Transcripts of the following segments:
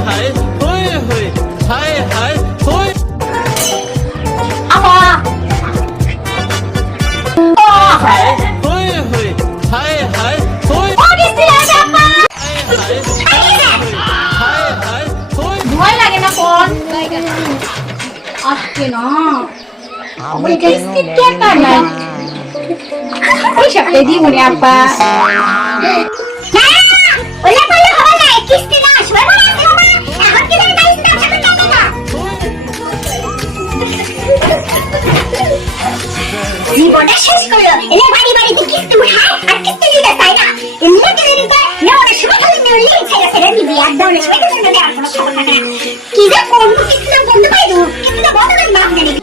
হায় হয়ে হয়ে হায় হায় হয়ে আপা হায় হয়ে হয়ে হায় হায় হয়ে হায় হায় হয়ে ভয় লাগে না কোন আজকে না আমি স্কিপ কেন না ওই সপ্তাহে দিব রে আপা ওলা বলে হবে না কিস্তি না আসবে না এখন কি না ইসলাম সামনে না জীবনটা শেষ করলো এলে বাড়ি বাড়িতে কিস্তি উঠায় আর কিস্তি দিতে চাই না এমনি করে দিতে নেওয়ার সময় খালি নেওয়ার ইচ্ছা আছে রে দিবি আর দাও না সময় তো দেওয়ার কোনো সমস্যা থাকে না কি যে কোন কিস্তি না বন্ধ পাই দু কিস্তি না বন্ধ করে মাফ করে দিবি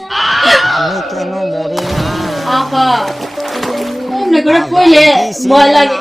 আমি কেন মরি না আপা ওমনে করে কইলে ভয় লাগে